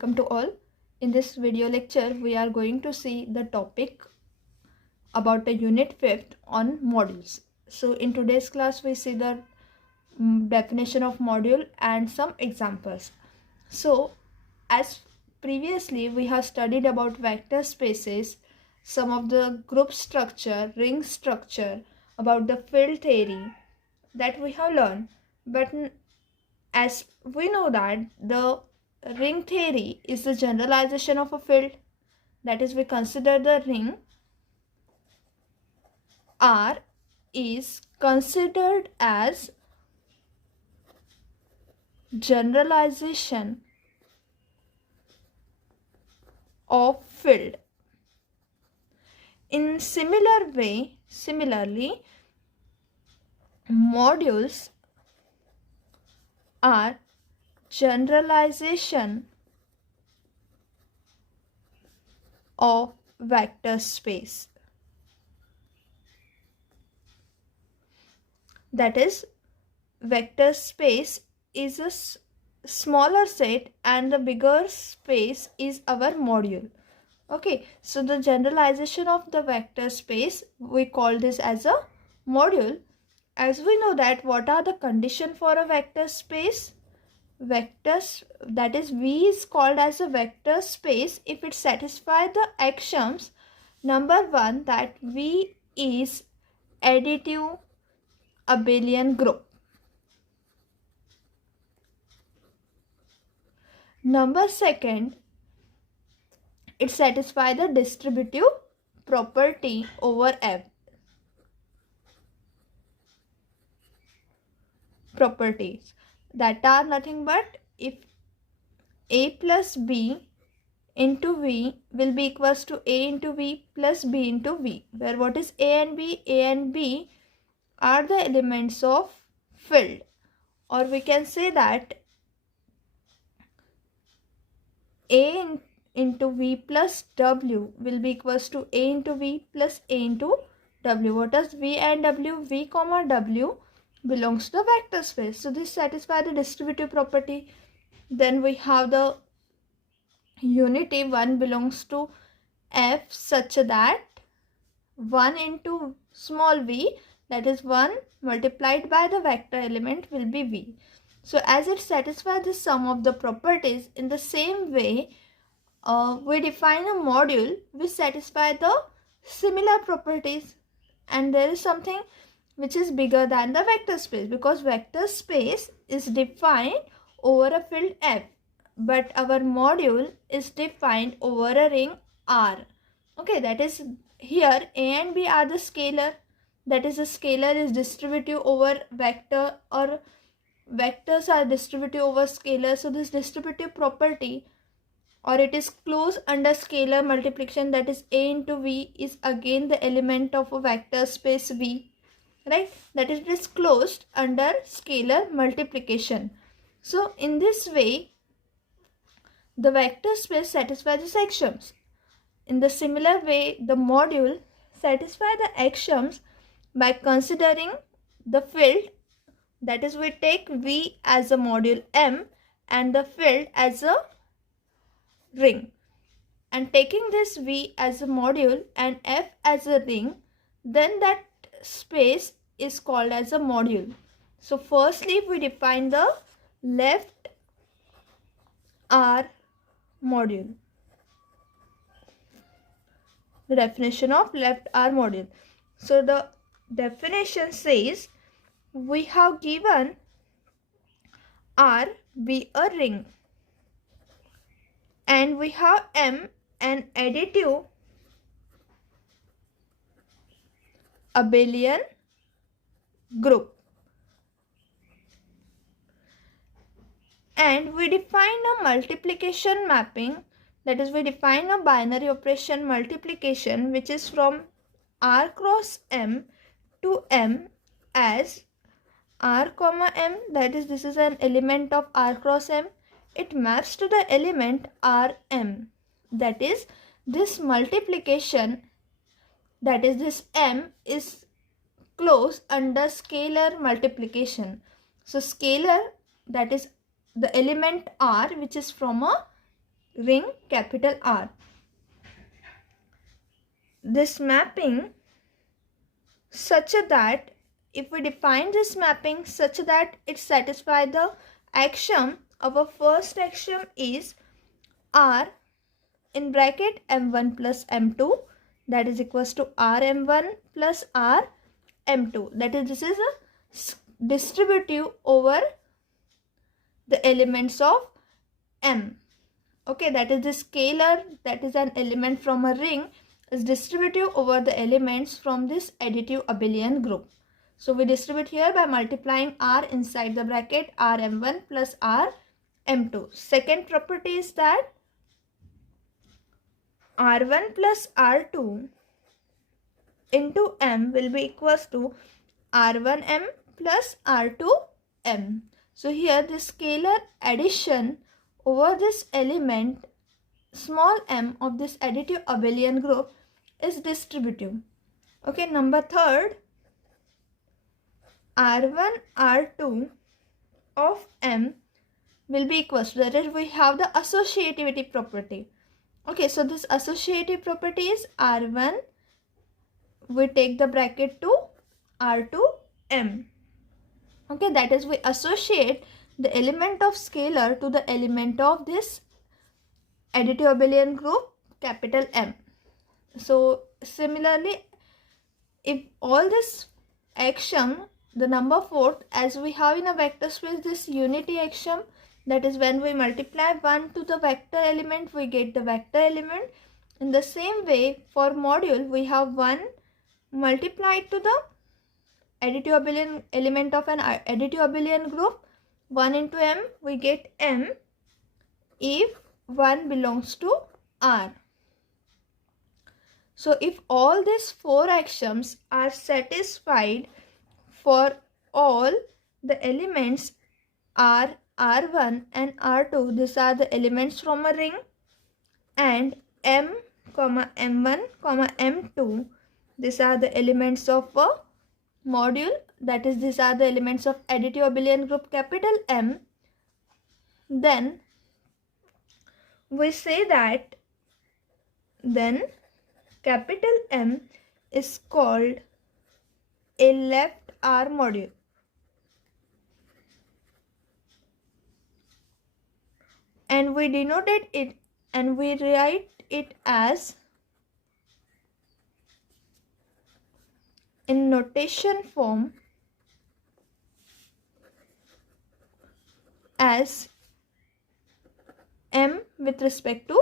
Welcome to all. In this video lecture, we are going to see the topic about the unit 5th on modules. So in today's class, we see the definition of module and some examples. So as previously we have studied about vector spaces, some of the group structure, ring structure, about the field theory that we have learned. But as we know that the ring theory is the generalization of a field, that is, we consider the ring R is considered as generalization of field. In similarly, modules are generalization of vector space. That is, vector space is a smaller set and the bigger space is our module. Okay, so the generalization of the vector space, we call this as a module. As we know that what are the condition for a vector space? Vectors, that is, V is called as a vector space if it satisfies the axioms. Number 1, that V is additive abelian group. Number 2, it satisfies the distributive property over F. Properties that are nothing but if A plus B into V will be equals to A into V plus B into V, where what is A and B? A and B are the elements of field, or we can say that A into V plus W will be equals to A into V plus A into W. What is V and W? V comma W belongs to the vector space. So this satisfies the distributive property. Then we have the unity 1 belongs to F such that 1 into small v, that is 1 multiplied by the vector element, will be v. So as it satisfies the sum of the properties, in the same way we define a module which satisfy the similar properties, and there is something which is bigger than the vector space, because vector space is defined over a field F, but our module is defined over a ring R. Okay, that is, here A and B are the scalar, that is, a scalar is distributive over vector, or vectors are distributive over scalar. So this distributive property, or it is closed under scalar multiplication, that is A into V is again the element of a vector space V, right? That is, it is closed under scalar multiplication. So in this way the vector space satisfies the axioms. In the similar way, the module satisfies the axioms by considering the field, that is, we take V as a module M and the field as a ring, and taking this V as a module and F as a ring, then that space is called as a module. So firstly we define the left R module. The definition of left R module. So the definition says we have given R be a ring, and we have M an additive abelian group, and we define a multiplication mapping, that is, we define a binary operation multiplication which is from R cross M to M as R comma M, that is, this is an element of R cross M, it maps to the element Rm, that is, this multiplication, that is, this M is closed under scalar multiplication. So scalar, that is the element R, which is from a ring capital R. This mapping such that, if we define this mapping such that it satisfies the axiom, our first axiom is R in bracket m1 plus m2, that is equals to rm1 plus rm2, that is, this is a distributive over the elements of m. Okay, that is the scalar that is an element from a ring is distributive over the elements from this additive abelian group. So we distribute here by multiplying r inside the bracket rm1 plus rm2. Second property is that r1 plus r2 into m will be equals to r1m plus r2m. So here the scalar addition over this element small m of this additive abelian group is distributive. Okay, number third, r1 r2 of m will be equals to, that is, we have the associativity property. Okay, so this associative property is r1, we take the bracket to r2m. Okay, that is, we associate the element of scalar to the element of this additive abelian group capital M. So similarly, if all this axiom, the number fourth, as we have in a vector space this unity axiom, that is, when we multiply 1 to the vector element we get the vector element. In the same way, for module we have 1 multiplied to the additive abelian element of an additive abelian group, 1 into m, we get m if 1 belongs to R. So if all these four axioms are satisfied for all the elements R, R1 and R2, these are the elements from a ring, and M, M1, M2, these are the elements of a module, that is, these are the elements of additive abelian group capital M, then we say that then capital M is called a left R module. And we denoted it and we write it as, in notation form, as M with respect to,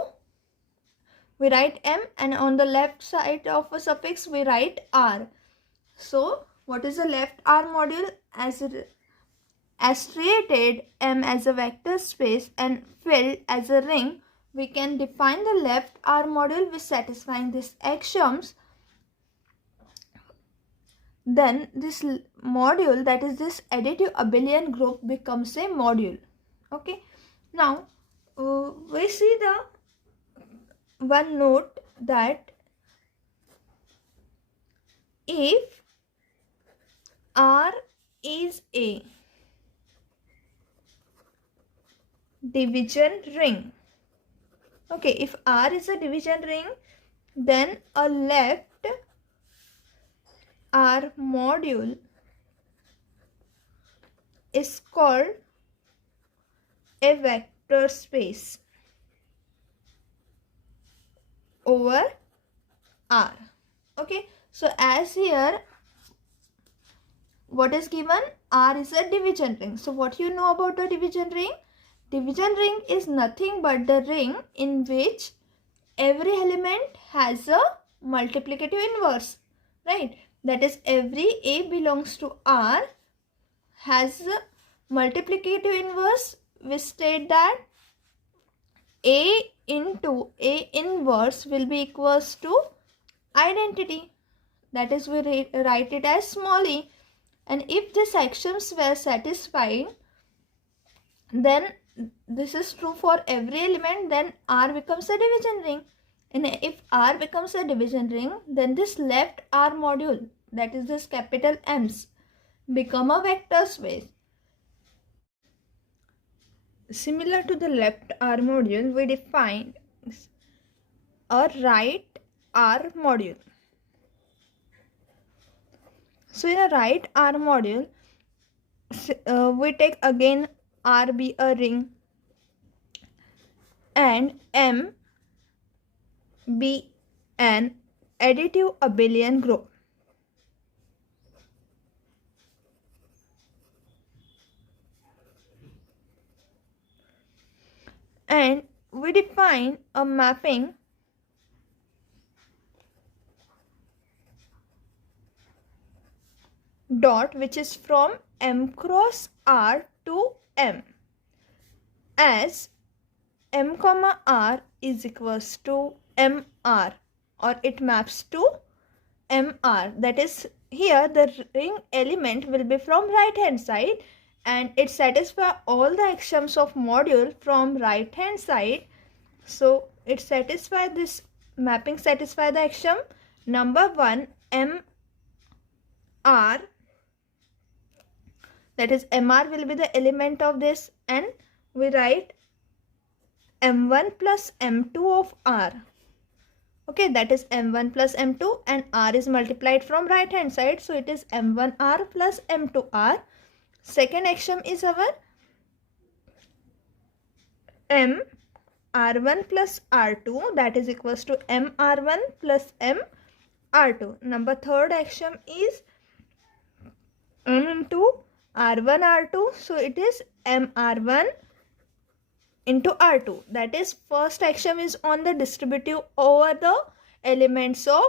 we write M, and on the left side of a suffix we write R. So what is the left R module? As treated M as a vector space and filled as a ring, we can define the left R module with satisfying these axioms. Then this module, that is this additive abelian group, becomes a module. Okay, now we see the one note that if R is a division ring, okay, if R is a division ring, then a left R module is called a vector space over R. Okay, so as here what is given, R is a division ring. So what you know about a division ring? Division ring is nothing but the ring in which every element has a multiplicative inverse, right? That is, every A belongs to R has a multiplicative inverse. We state that A into A inverse will be equals to identity. That is, we write it as small e. And if these axioms were satisfied, then this is true for every element, then R becomes a division ring. And if R becomes a division ring, then this left R module, that is this capital M's, become a vector space. similar to the left R module, we define a right R module. So in a right R module, we take again R be a ring and M be an additive abelian group. And we define a mapping dot which is from M cross R to M as M comma R is equals to MR, or it maps to MR. That is, here the ring element will be from right hand side and it satisfies all the axioms of module from right hand side. So it satisfies this mapping, satisfy the axiom number 1 MR, that is MR will be the element of this, and we write M1 plus M2 of R. Okay, that is M1 plus M2 and R is multiplied from right hand side. So it is M1R plus M2R. Second axiom is our MR1 plus R2, that is equals to MR1 plus MR2. Number third axiom is M into R1 R2. So it is MR1 into R2. That is, first axiom is on the distributive over the elements of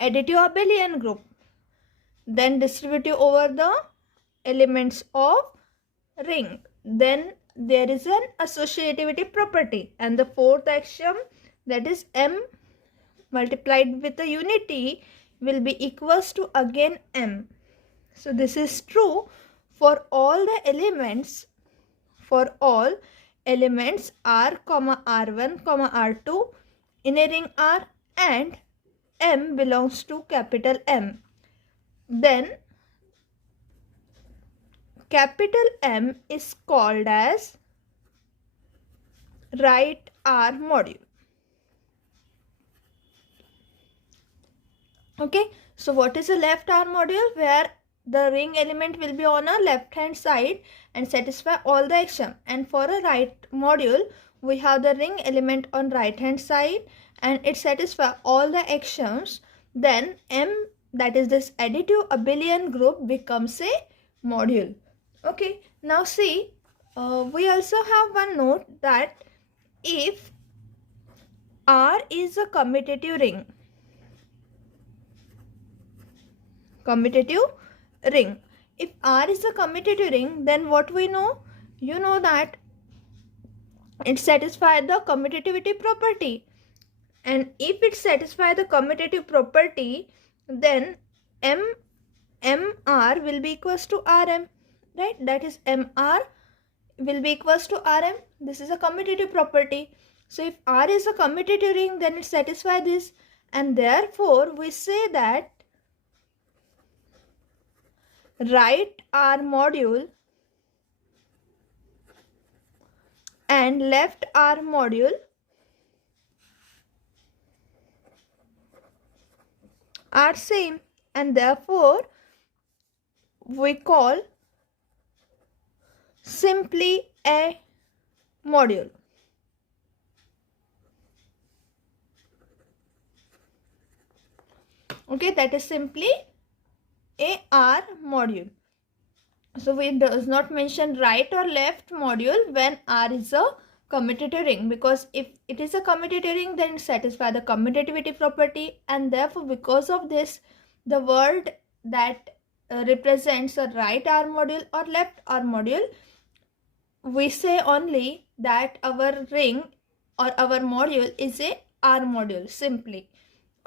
additive abelian group. Then distributive over the elements of ring. Then there is an associativity property. And the fourth axiom, that is M multiplied with the unity, will be equals to again M. So this is true for all the elements, for all elements R, R1, R2 in a ring R, and M belongs to capital M. Then capital M is called as right R module. Okay, so what is a left R module? Where the ring element will be on a left hand side and satisfy all the axiom. And for a right module, we have the ring element on right hand side and it satisfies all the axioms. Then M, that is this additive abelian group, becomes a module. Okay, now see, we also have one note that if R is a commutative ring, if R is a commutative ring, then what we know? You know that it satisfies the commutativity property. And if it satisfies the commutative property, then MR will be equals to RM, right? That is, MR will be equals to RM. This is a commutative property. So if R is a commutative ring, then it satisfies this. And therefore, we say that right R module and left R module are same, and therefore we call simply a module. Okay, that is simply a R module. So we does not mention right or left module when R is a commutative ring, because if it is a commutative ring, then it satisfies the commutativity property, and therefore because of this, the word that represents a right R module or left R module, we say only that our ring or our module is a R module simply.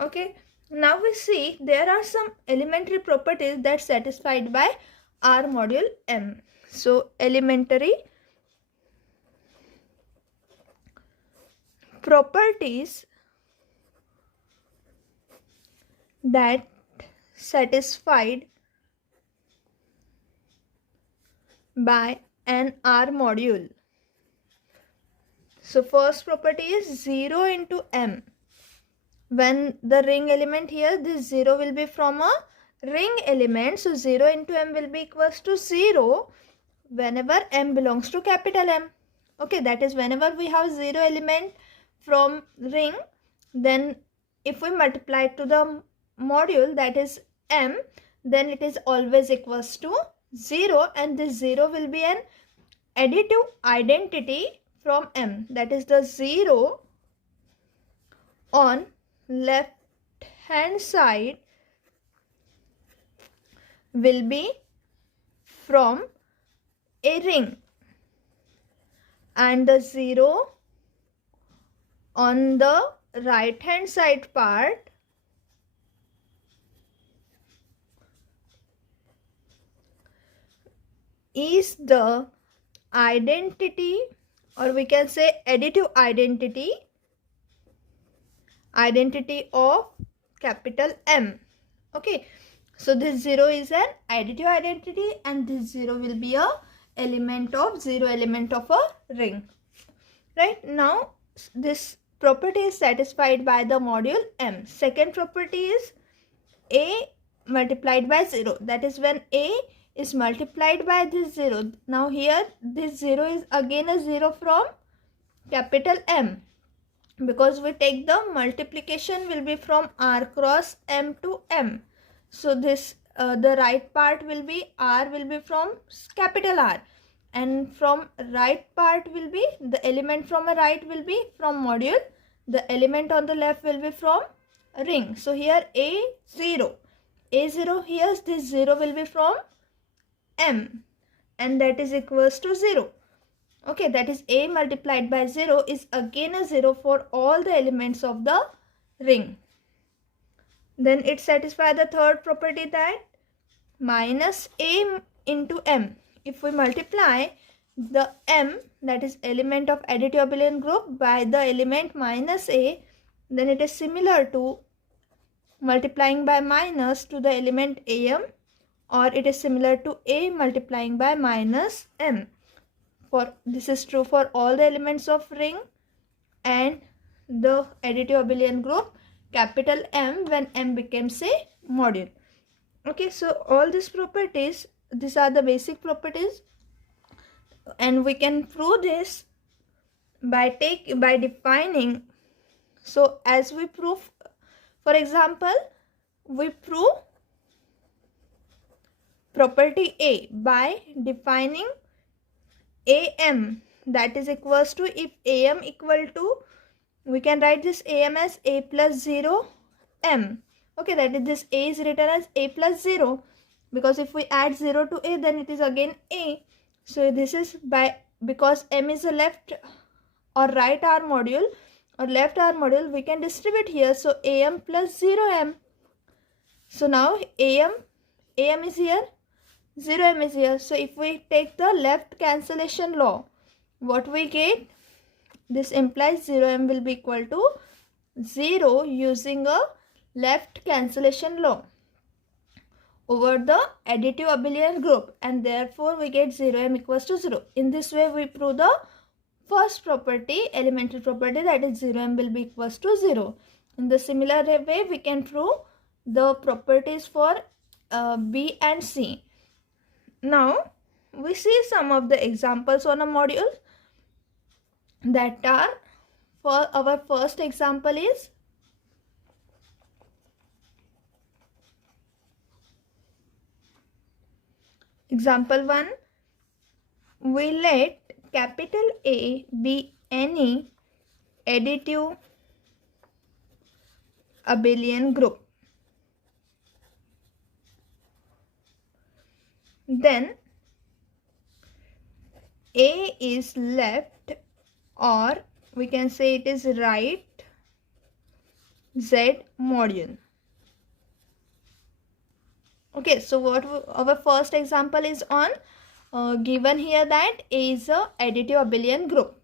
Okay, now we see there are some elementary properties that satisfied by R module M. So elementary properties that satisfied by an R module. So first property is 0 into m. When the ring element here, this 0 will be from a ring element. So 0 into m will be equals to 0 whenever m belongs to capital M. Okay, that is whenever we have 0 element from ring, then if we multiply it to the module, that is m, then it is always equals to 0, and this 0 will be an additive identity from m. That is the 0 on left hand side will be from a ring, and the 0 on the right hand side part is the identity, or we can say additive identity of capital M. Okay, so this 0 is an additive identity, and this 0 will be a element of a ring. Right, now this property is satisfied by the module M. Second property is A multiplied by 0. That is when A is multiplied by this 0. Now here this 0 is again a 0 from capital M, because we take the multiplication will be from R cross M to M. So this the right part will be R will be from capital R, and from right part will be the element from a right will be from module, the element on the left will be from ring. So here A0 here, this 0 will be from M, and that is equals to 0. Okay, that is A multiplied by 0 is again a 0 for all the elements of the ring. Then it satisfies the third property, that minus A into M. If we multiply the M, that is element of additive abelian group, by the element minus A, then it is similar to multiplying by minus to the element AM, or it is similar to A multiplying by minus M. For this is true for all the elements of ring and the additive abelian group capital M when M becomes a module. Okay, so all these properties, these are the basic properties, and we can prove this by defining. So as we prove, for example, we prove property A by defining AM, that is equals to, if AM equal to, we can write this AM as A plus 0 M. Okay, that is this A is written as A plus 0, because if we add 0 to A, then it is again A. So this is by, because M is a left or right R module or left R module, we can distribute here. So AM plus 0M. So now AM is here, 0M is here. So if we take the left cancellation law, what we get? This implies 0M will be equal to 0 using a left cancellation law over the additive abelian group, and therefore we get 0M equals to 0. In this way we prove the first property, elementary property, that is 0M will be equals to 0. In the similar way we can prove the properties for B and C. Now we see some of the examples on a module, that are, for our first example is example 1. We let capital A be any additive abelian group. Then A is left, or we can say it is right Z module. Okay, so what our first example is on, given here that A is a additive abelian group,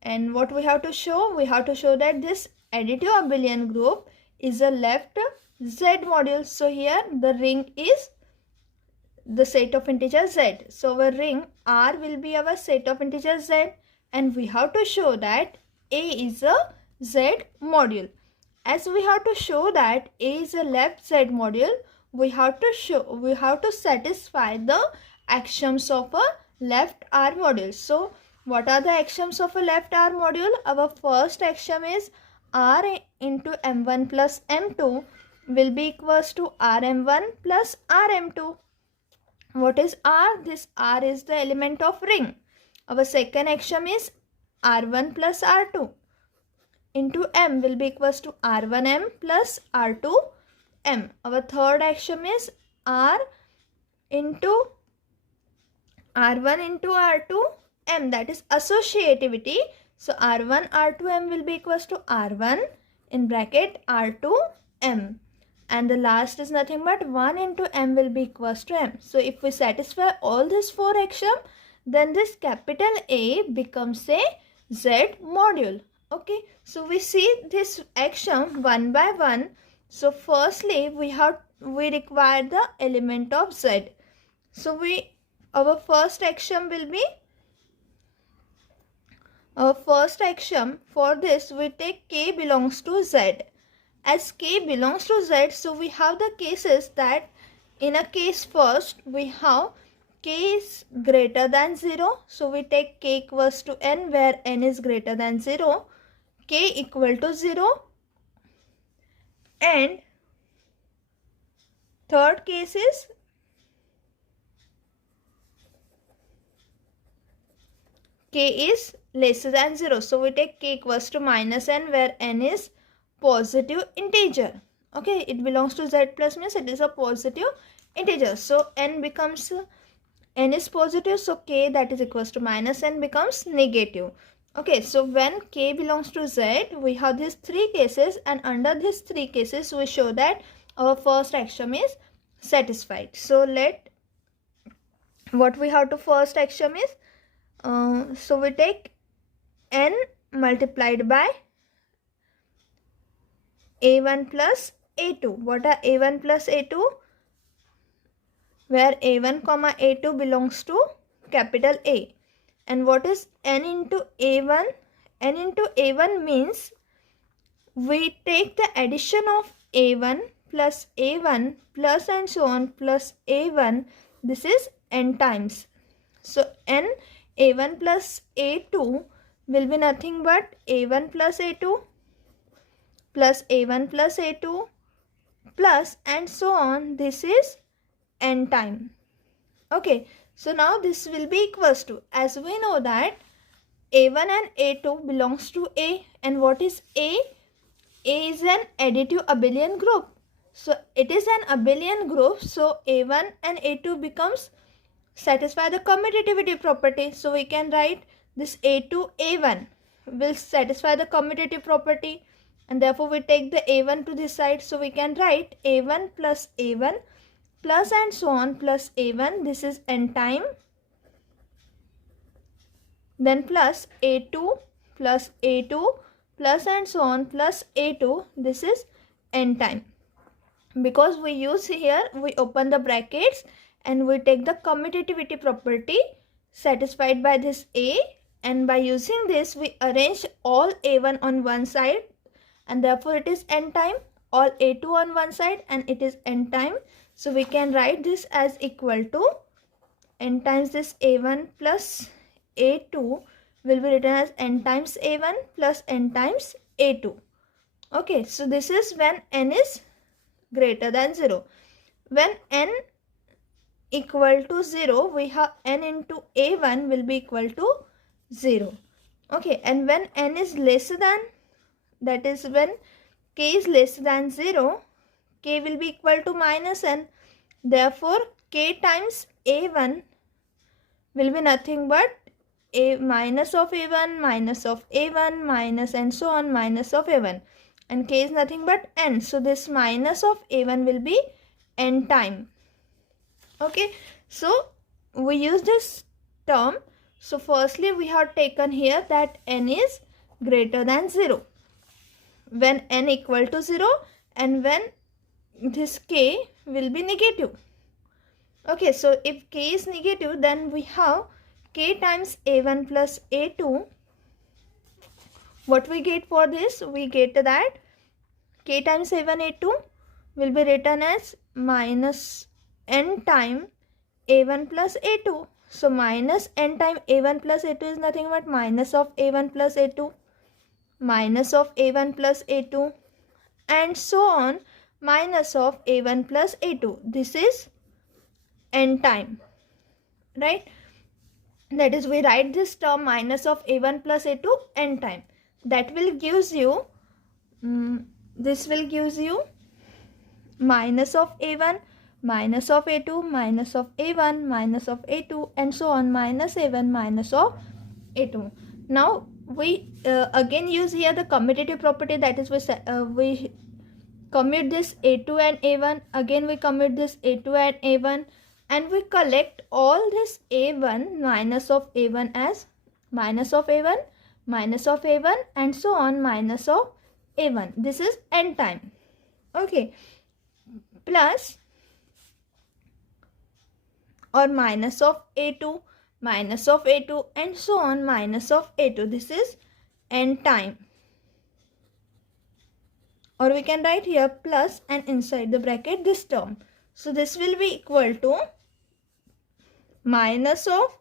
and what we have to show? We have to show that this additive abelian group is a left Z module. So here the ring is the set of integers Z. So our ring R will be our set of integers Z, and we have to show that A is a Z module. As we have to show that A is a left Z module, we have to satisfy the axioms of a left R module. So what are the axioms of a left R module? Our first axiom is R into M1 plus M2 will be equals to Rm1 plus Rm2. What is R? This R is the element of ring. Our second axiom is R1 plus R2 into M will be equals to R1M plus R2M. Our third axiom is R into R1 into R2M, that is associativity. So R1 R2M will be equals to R1 in bracket R2M. And the last is nothing but 1 into M will be equals to M. So if we satisfy all these four axioms, then this capital A becomes a Z module. Okay, so we see this axiom one by one. So firstly, we require the element of Z. So our first axiom will be, our first axiom for this, we take K belongs to Z. As K belongs to Z, so we have the cases that in a case first we have K is greater than 0. So we take K equals to N where N is greater than 0. K equal to 0. And third case is K is lesser than 0. So we take K equals to minus N where N is positive integer. Okay, it belongs to Z plus means it is a positive integer. So N is positive, so K that is equals to minus N becomes negative. Okay, so when K belongs to Z, we have these three cases, and under these three cases we show that our first axiom is satisfied. So what we have to first axiom is, so we take N multiplied by A1 plus A2. What are A1 plus A2? Where A1 comma A2 belongs to capital A. And what is N into A1? N into A1 means we take the addition of A1 plus and so on plus A1. This is N times. So N A1 plus A2 will be nothing but A1 plus A2 plus A1 plus A2 plus and so on. This is N time. Okay, so now this will be equals to, as we know that A1 and A2 belongs to A, and what is A? A is an additive abelian group. So it is an abelian group, so A1 and A2 becomes satisfy the commutativity property. So we can write this A2 A1 will satisfy the commutative property, and therefore we take the A1 to this side. So we can write A1 plus A1 plus and so on plus A1, this is N time, then plus A2 plus A2 plus and so on plus A2, this is N time. Because we use here, we open the brackets and we take the commutativity property satisfied by this A, and by using this we arrange all A1 on one side, and therefore it is N time, all A2 on one side and it is N time. So we can write this as equal to N times this A1 plus A2 will be written as N times A1 plus N times A2. Okay, so this is when N is greater than 0. When N equal to 0, we have N into A1 will be equal to 0. Okay, and when N is lesser than, that is when K is less than 0, K will be equal to minus N. Therefore, K times A1 will be nothing but A minus of A1 minus of A1 minus and so on minus of A1. And K is nothing but N. So, this minus of A1 will be N time. Okay. So, we use this term. So, firstly, we have taken here that N is greater than 0. When N equal to 0 and when this K will be negative. Okay, so if K is negative, then we have K times A1 plus A2 what we get for this? We get that k times a1 a2 will be written as minus n time a1 plus a2. So minus n time a1 plus a2 is nothing but minus of a1 plus a2, minus of a1 plus a2, and so on, minus of a1 plus a2. This is n time, right? That is, we write this term minus of a1 plus a2 n time. That will gives you, this will gives you minus of a1, minus of a2, minus of a1, minus of a2, and so on, minus a1, minus of a2. Now we again use here the commutative property, that is we commute this a2 and a1, again we commute this a2 and a1, and we collect all this a1 minus of a1 as minus of a1, minus of a1, and so on, minus of a1. This is n time. Okay, plus or minus of a2, minus of a2, and so on, minus of a2. This is n time. Or we can write here plus and inside the bracket this term. So this will be equal to minus of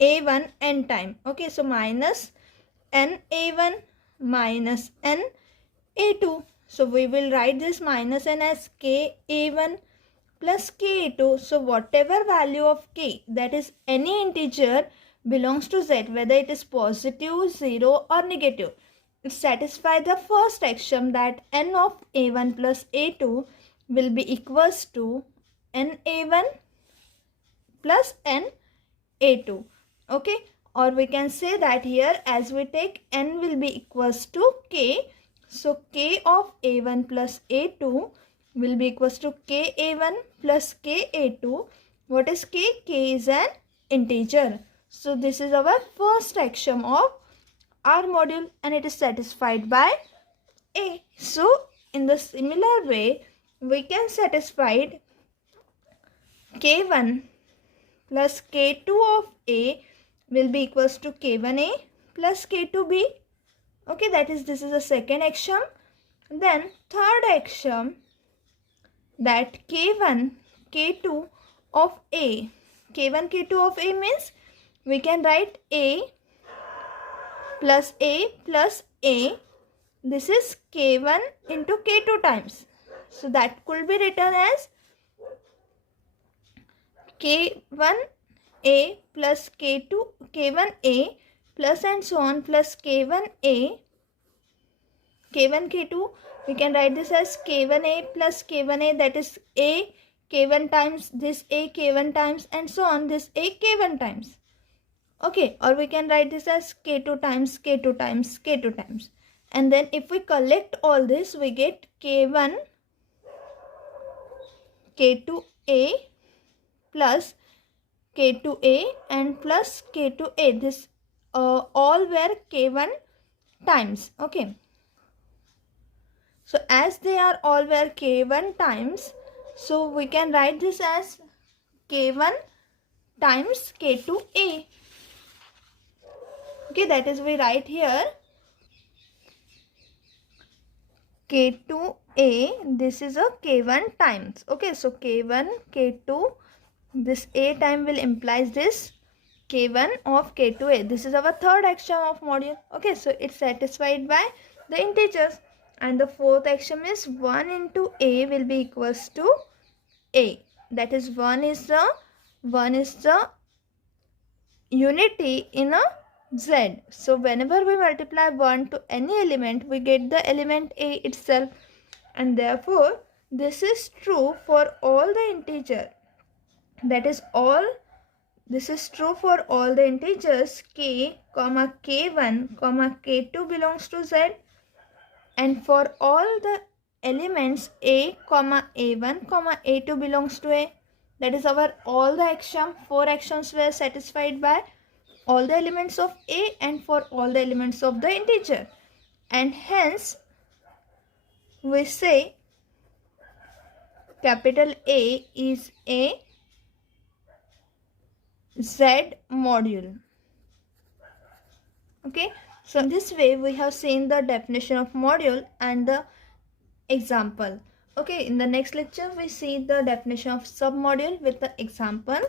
a1 n time. Okay, so minus n a1 minus n a2. So we will write this minus n as k a1 plus k a2. So whatever value of k, that is any integer belongs to z, whether it is positive, 0 or negative, it satisfies the first axiom that n of a1 plus a2 will be equals to n a1 plus n a2. Okay, or we can say that here, as we take n will be equals to k, so k of a1 plus a2 will be equals to k a1 plus k a2. What is k? K is an integer. So this is our first axiom of our module, and it is satisfied by A. So in the similar way, we can satisfy k1 plus k2 of A will be equals to k1A plus k2B. Okay, that is, this is the second axiom. Then third axiom, that k1 k2 of A, k1 k2 of A means we can write A plus A plus A. This is k1 into k2 times. So that could be written as k1A plus k2, k1A plus and so on, plus k1A, k1 k2, we can write this as k1A plus k1A, that is A k1 times this A k1 times, and so on, this A k1 times. Okay, or we can write this as k2 times k2 times k2 times. And then if we collect all this, we get k1 k2A plus k2A and plus k2A. This all were k1 times. Okay, so as they are all were k1 times, so we can write this as k1 times k2A. Okay, that is, we write here k2A, this is a k1 times. Okay, so k1 k2, this A time will implies this k1 of k2A. This is our third axiom of module. Okay, so it's satisfied by the integers. And the fourth axiom is 1 into A will be equals to A. That is, 1 is the unity in a Z. So whenever we multiply 1 to any element, we get the element A itself. And therefore, this is true for all the integer. That is all. This is true for all the integers k, comma k1, comma k2 belongs to Z. And for all the elements A, comma a1, comma a2 belongs to A. That is our all the axiom. 4 axioms were satisfied by all the elements of A and for all the elements of the integer. And hence we say capital A is a Z module. Okay, so in this way we have seen the definition of module and the example. Okay, in the next lecture we see the definition of submodule with the example.